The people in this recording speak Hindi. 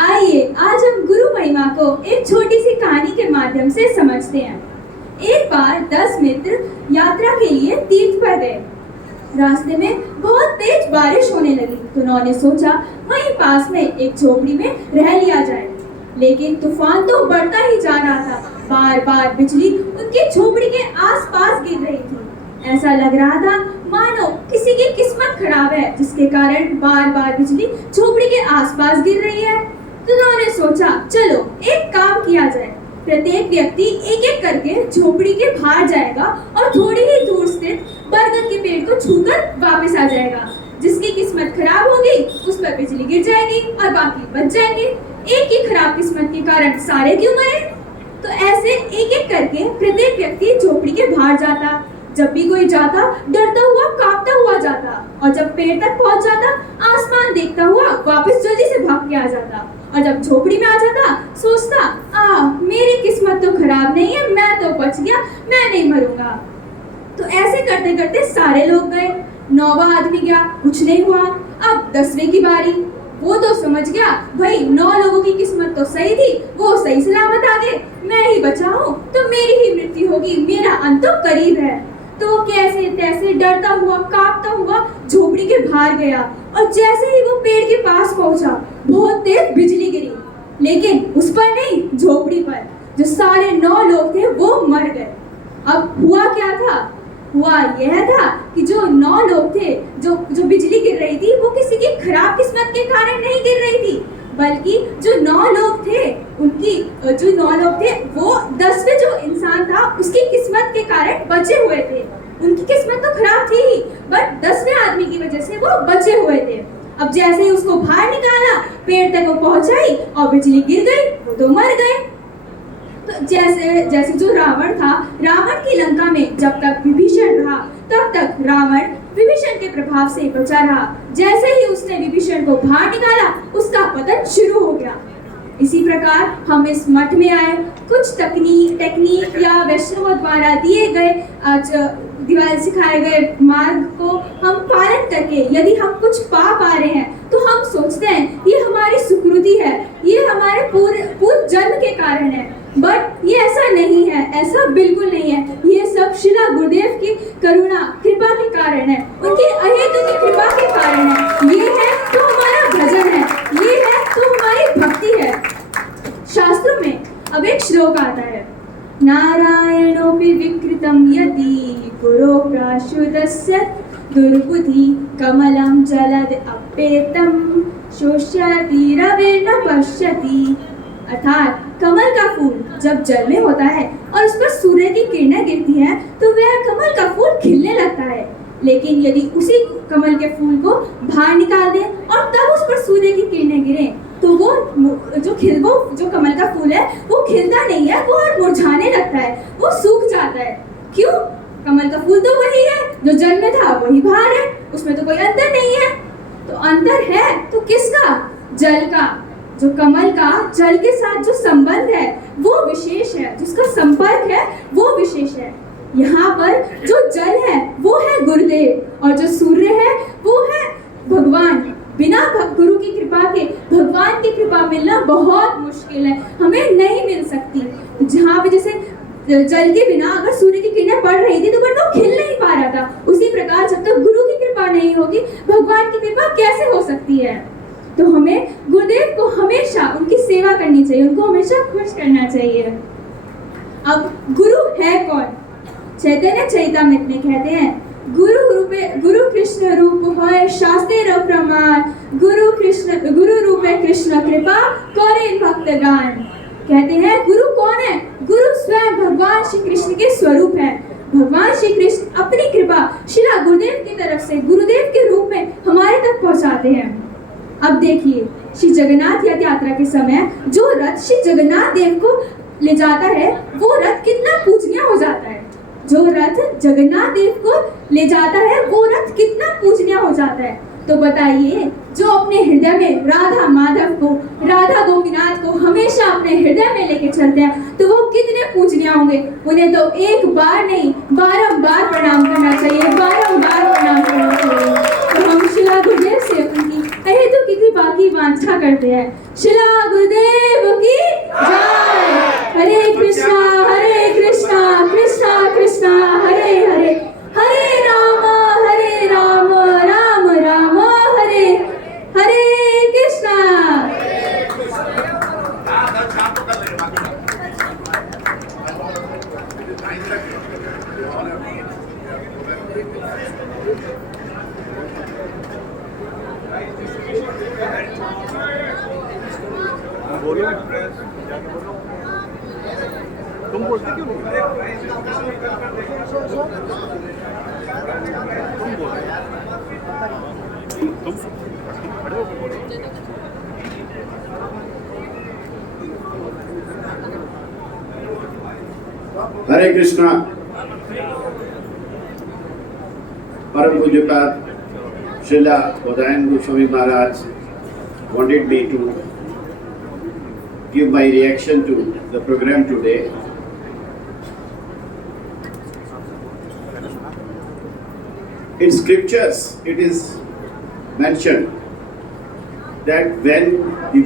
आइए आज हम गुरु महिमा को एक छोटी सी कहानी के माध्यम से समझते हैं। एक बार 10 मित्र यात्रा के लिए तीर्थ पर गए। रास्ते में बहुत तेज बारिश होने लगी तो उन्होंने सोचा वहीं पास में एक झोपड़ी में रह लिया जाए। लेकिन तूफान तो बढ़ता ही जा रहा था। बार बार बिजली उनकी झोपड़ी के आसपास गिर रही थी। ऐसा लग रहा था मानो किसी की किस्मत खराब है जिसके कारण बार बार बिजली झोपड़ी के आसपास गिर रही है। तो उन्होंने सोचा चलो एक काम किया जाए। प्रत्येक व्यक्ति एक एक करके झोपड़ी के बाहर जाएगा और थोड़ी ही दूर स्थित बरगद के पेड़ को छूकर वापस आ जाएगा। जिसकी किस्मत खराब होगी उस पर बिजली गिर जाएगी और बाकी बच जाएंगे। एक ही खराब किस्मत के कारण सारे क्यों मरे? तो ऐसे एक एक करके प्रत्येक व्यक्ति झोपड़ी के बाहर जाता। जब भी कोई जाता डरता हुआ कांपता हुआ जाता और जब पेड़ तक पहुंच जाता आसमान देखता हुआ वापस जल्दी से भाग के आ जाता और जब झोपड़ी में आ जाता सोचता मेरी किस्मत तो खराब नहीं है, मैं तो बच गया, मैं नहीं मरूंगा। तो ऐसे करते करते सारे लोग गए। 9वां आदमी गया, कुछ नहीं हुआ। अब 10वें की बारी। वो तो समझ गया भाई 9 लोगों की किस्मत तो सही थी, वो सही सलामत आ गए, मैं ही बचा हूँ तो मेरी ही मृत्यु होगी, मेरा अंत तो करीब है। तो वो कैसे तैसे डरता हुआ कांपता हुआ झोपड़ी के बाहर गया और जैसे ही वो पेड़ के पास पहुंचा बहुत तेज बिजली गिरी, लेकिन उस पर नहीं, झोपड़ी पर। जो सारे 9 लोग थे वो मर गए। अब हुआ क्या था? हुआ यह था कि जो 9 लोग थे, जो बिजली गिर रही थी वो किसी की खराब किस्मत के कारण नहीं गिर रही थी, बल्कि जो 9 लोग थे वो 10वें जो इंसान था उसकी किस्मत के कारण बचे हुए थे। उनकी किस्मत तो खराब थी ही, बट 10वें आदमी की वजह से वो बचे हुए थे। अब जैसे ही उसको बाहर निकाला, पेड़ तक वो पहुंचाई और बिजली गिर गई, वो तो मर गए। तो जैसे जो रावण था, रावण की लंका में जब तक विभीषण रहा तब तक रावण विभीषण के प्रभाव से बचा रहा। जैसे ही उसने विभीषण को बाहर निकाला उसका पतन शुरू हो गया। इसी प्रकार हम इस मठ में आए, कुछ टेक्निक या वैष्णवों द्वारा दिए गए सिखाए गए मार्ग को हम पालन करके यदि हम कुछ पा रहे हैं तो हम सोचते हैं ये हमारी सुकृति है, ये हमारे पूर्व जन्म के कारण है। बट ये ऐसा नहीं है, ऐसा बिल्कुल नहीं है। ये सब श्रीला गुरुदेव की करुणा कृपा के कारण है, उनकी अहेतु की कृपा के कारण है। ये है तो हमारा भजन है, ये है तो हमारी भक्ति है। शास्त्रों में अब एक श्लोक आता है, नारायणोपि विकृतं यदि पुरो प्राशुदस्य दुर्बुद्धि कमलं जलद अपेतं शोष्यति रविर्न पश्यति। अर्थात कमल का फूल जब जल में होता है और उस पर सूर्य की किरणें गिरती हैं तो वह कमल का फूल खिलने लगता है। लेकिन यदि उसी कमल के फूल को बाहर निकाल दें और तब उस पर सूर्य की किरणें गिरें तो वो जो कमल का फूल है वो खिलता नहीं है, वो और मुरझाने लगता है, वो सूख जाता है। क्यों? कमल का फूल तो वही है, जो जल में था वही बाहर है, उसमें तो कोई अंतर नहीं है। तो अंतर है तो किसका? जल का। जो कमल का जल के साथ जो संबंध है वो विशेष है, जिसका संपर्क है वो विशेष है। यहाँ पर जो जल है वो है गुरुदेव और जो सूर्य है वो है भगवान। बिना गुरु की कृपा के भगवान की कृपा मिलना बहुत मुश्किल है, हमें नहीं मिल सकती। जहाँ पे जैसे जल के बिना अगर सूर्य की किरणें पड़ रही थी तो बट वो खिल नहीं पा रहा था, उसी प्रकार जब तक गुरु की कृपा नहीं होगी भगवान की कृपा कैसे हो सकती है? तो हमें गुरुदेव को हमेशा उनकी सेवा करनी चाहिए, उनको हमेशा खुश करना चाहिए। अब गुरु है कौन? चैतन्य चरितामृत में कहते हैं, गुरु कृष्ण रूप है शास्त्र प्रमाण, गुरु रूपे कृष्ण कृपा करे भक्तगान। कहते हैं गुरु कौन है? गुरु स्वयं भगवान श्री कृष्ण के स्वरूप है। भगवान श्री कृष्ण अपनी कृपा श्रीला गुरुदेव की तरफ से गुरुदेव के रूप में हमारे तक पहुंचाते हैं। अब देखिए, श्री जगन्नाथ यात्रा के समय जो रथ श्री जगन्नाथ देव को ले जाता है वो रथ कितना पूजनीय हो जाता है। जो रथ जगन्नाथ देव को ले जाता है वो रथ कितना पूजनीय हो जाता है। तो बताइए, जो अपने हृदय में राधा माधव को, राधा गोपीनाथ को हमेशा अपने हृदय में लेके चलते हैं तो वो कितने पूजनीय होंगे। उन्हें तो एक बार नहीं बारंबार प्रणाम करना चाहिए, बारंबार प्रणाम करना चाहिए। तो हम श्रीला गुरुदेव से उनकी अहेतु की कृपा की मीमांसा करते हैं। शिला गुरुदेव की जय। हरे कृष्णा कृष्णा कृष्णा हरे हरे, हरे राम राम राम हरे हरे। कृष्णा। बोलो तुम बोलते क्यों नहीं? तुम खड़े होकर बोलो। हरे कृष्णा। परम पूज्यपाद श्रीला उदयन गोस्वामी महाराज wanted me to give my reaction to the program today. In scriptures, it is mentioned that when the